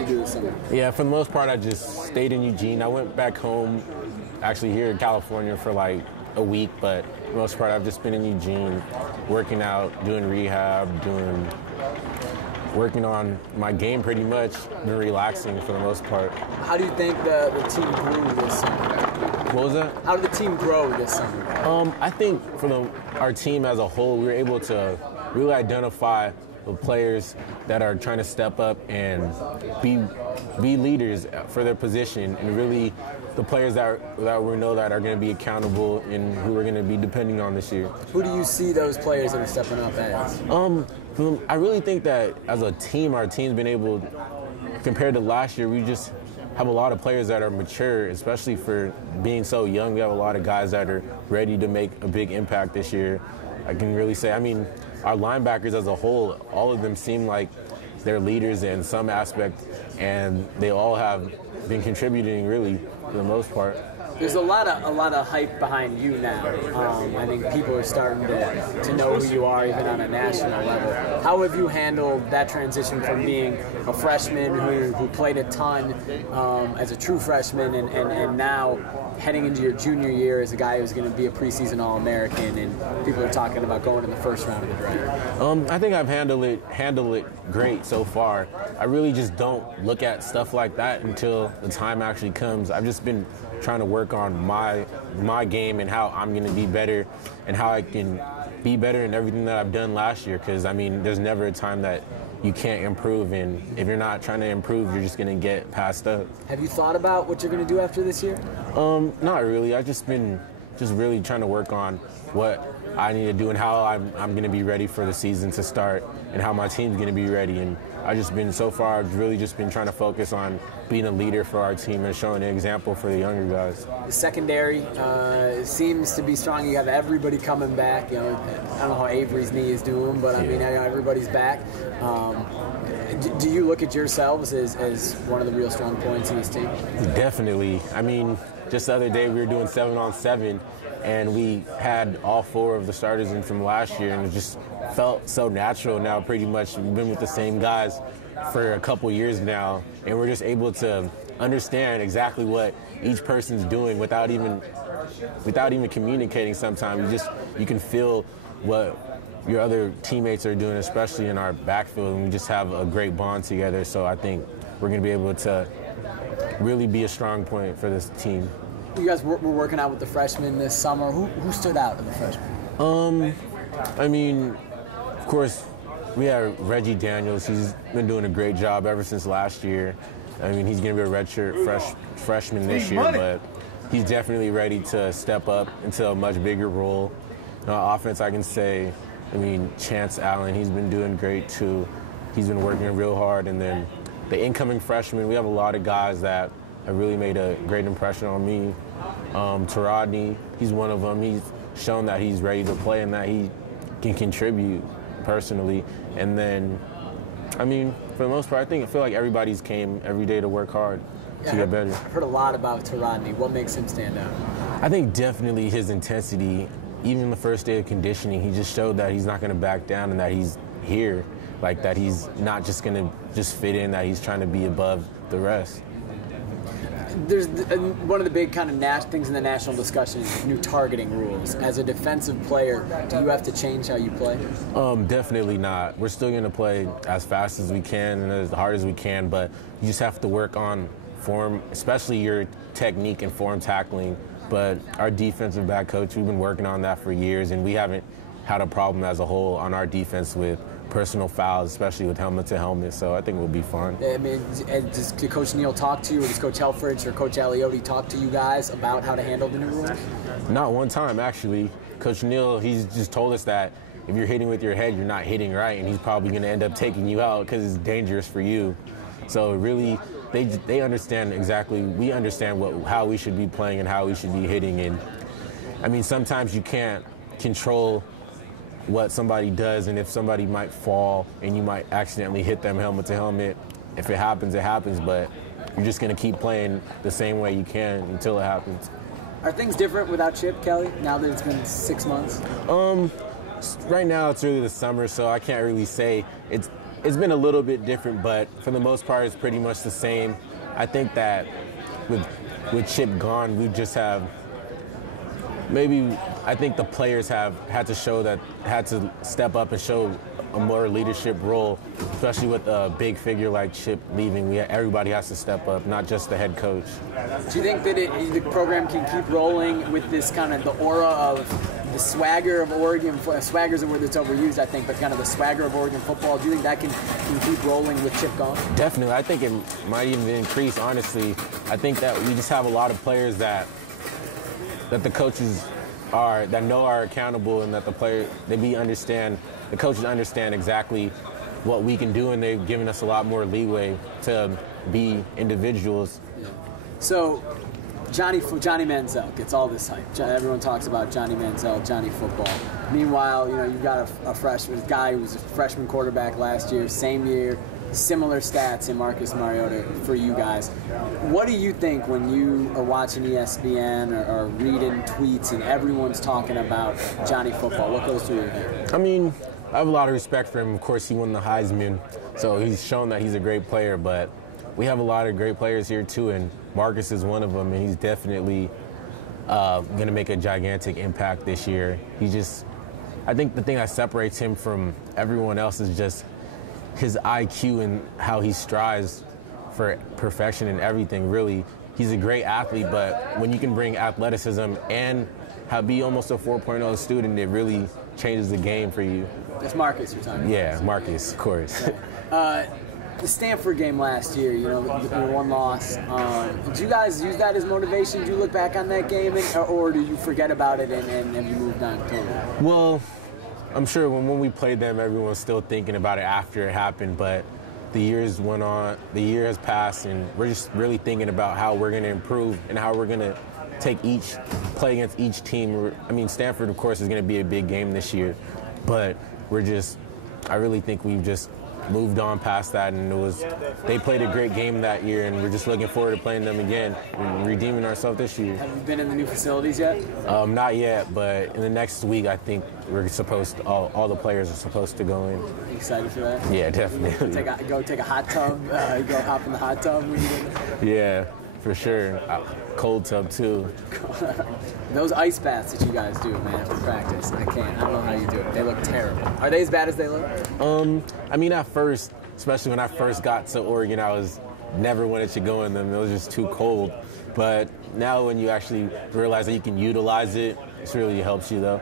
you do this summer? Yeah, for the most part, I just stayed in Eugene. I went back home, actually here in California for like a week, but for the most part, I've just been in Eugene, working out, doing rehab, working on my game pretty much, been relaxing for the most part. How do you think the team grew this summer? What was that? How did the team grow this summer? I think for our team as a whole, we were able to really identify the players that are trying to step up and be leaders for their position, and really the players that we know that are going to be accountable and who we're going to be depending on this year. Who do you see those players that are stepping up as? I really think that as a team, our team's been able, compared to last year, we just have a lot of players that are mature, especially for being so young. We have a lot of guys that are ready to make a big impact this year. I can really say, our linebackers as a whole, all of them seem like they're leaders in some aspect, and they all have been contributing really for the most part. There's a lot of hype behind you now. I think people are starting to know who you are, even on a national level. How have you handled that transition from being a freshman who played a ton as a true freshman, and now heading into your junior year as a guy who's going to be a preseason All-American, and people are talking about going in the first round of the draft? I think I've handled it great so far. I really just don't look at stuff like that until the time actually comes. I've just been trying to work on my game and how I'm going to be better and how I can be better in everything that I've done last year, because there's never a time that you can't improve, and if you're not trying to improve, you're just going to get passed up. Have you thought about what you're going to do after this year? Not really. I've just been really trying to work on what I need to do and how I'm going to be ready for the season to start and how my team's going to be ready. And I've really just been trying to focus on being a leader for our team and showing an example for the younger guys. The secondary seems to be strong. You got everybody coming back. I don't know how Avery's knee is doing, but I mean, everybody's back. Do you look at yourselves as one of the real strong points in this team? Definitely. Just the other day we were doing 7-on-7, and we had all 4 of the starters in from last year, and it just felt so natural now. Pretty much we've been with the same guys for a couple years now, and we're just able to understand exactly what each person's doing without even communicating. Sometimes you can feel what your other teammates are doing, especially in our backfield, and we just have a great bond together. So I think we're going to be able to really be a strong point for this team. You guys were working out with the freshmen this summer. Who stood out of the freshmen? Of course, we have Reggie Daniels. He's been doing a great job ever since last year. He's going to be a redshirt freshman this year, but he's definitely ready to step up into a much bigger role. Offense, I can say, Chance Allen, he's been doing great too. He's been working real hard. And then the incoming freshmen, we have a lot of guys that have really made a great impression on me. Taradni, he's one of them. He's shown that he's ready to play and that he can contribute personally. And then, for the most part, I feel like everybody's came every day to work hard to get better. I've heard a lot about Taradni. What makes him stand out? I think definitely his intensity. Even the first day of conditioning, he just showed that he's not going to back down and that he's here, like that he's not just going to just fit in, that he's trying to be above the rest. There's one of the big kind of things in the national discussion is new targeting rules. As a defensive player, do you have to change how you play? Definitely not. We're still going to play as fast as we can and as hard as we can, but you just have to work on form, especially your technique and form tackling. But our defensive back coach, we've been working on that for years, and we haven't had a problem as a whole on our defense with personal fouls, especially with helmet to helmet, so I think it will be fun. Does Coach Neal talk to you, or does Coach Helfrich or Coach Aliotti talk to you guys about how to handle the new rules? Not one time, actually. Coach Neal, he's just told us that if you're hitting with your head, you're not hitting right, and he's probably going to end up taking you out because it's dangerous for you. So really, they understand exactly, we understand how we should be playing and how we should be hitting. And sometimes you can't control what somebody does, and if somebody might fall and you might accidentally hit them helmet to helmet, if it happens, it happens, but you're just going to keep playing the same way you can until it happens. Are things different without Chip, Kelly, now that it's been 6 months? Right now it's really the summer, so I can't really say. it's been a little bit different, but for the most part, it's pretty much the same. I think that with Chip gone, we just have I think the players have had to step up and show a more leadership role, especially with a big figure like Chip leaving. Everybody has to step up, not just the head coach. Do you think that the program can keep rolling with this kind of the aura of the swagger of Oregon? Swagger is a word that's overused, I think, but kind of the swagger of Oregon football. Do you think that can keep rolling with Chip gone? Definitely. I think it might even increase, honestly. I think that we just have a lot of players that the coaches that are accountable, and that the coaches understand exactly what we can do, and they've given us a lot more leeway to be individuals. So Johnny Manziel gets all this hype. Everyone talks about Johnny Manziel, Johnny football. Meanwhile, you've got a freshman guy who was a freshman quarterback last year, same year, similar stats in Marcus Mariota for you guys. What do you think when you are watching ESPN or reading tweets and everyone's talking about Johnny football? What goes through your head? I mean, I have a lot of respect for him. Of course, he won the Heisman, so he's shown that he's a great player, but we have a lot of great players here too, and Marcus is one of them, and he's definitely going to make a gigantic impact this year. I think the thing that separates him from everyone else is just his IQ and how he strives for perfection in everything, really. He's a great athlete, but when you can bring athleticism and be almost a 4.0 student, it really changes the game for you. That's Marcus you're talking about. Yeah, Marcus, of course. The Stanford game last year, the one loss. Did you guys use that as motivation? Did you look back on that game, or do you forget about it and you moved on totally? Well, I'm sure when we played them, everyone's still thinking about it after it happened, but the years went on, the year has passed, and we're just really thinking about how we're going to improve and how we're going to play against each team. I mean, Stanford, of course, is going to be a big game this year, but I really think we've just moved on past that, and they played a great game that year, and we're just looking forward to playing them again and redeeming ourselves this year. Have you been in the new facilities yet? Not yet, but in the next week, I think we're supposed to, all the players are supposed to go in. Are you excited for that? Yeah, definitely. Go take a hot tub. Go hop in the hot tub when you get there? Yeah, for sure. Cold tub too. Those ice baths that you guys do, man, after practice, I don't know how you do it. They look terrible. Are they as bad as they look? I mean, at first, especially when I first got to Oregon, I never wanted to go in them. It was just too cold. But now when you actually realize that you can utilize it, it really helps you, though.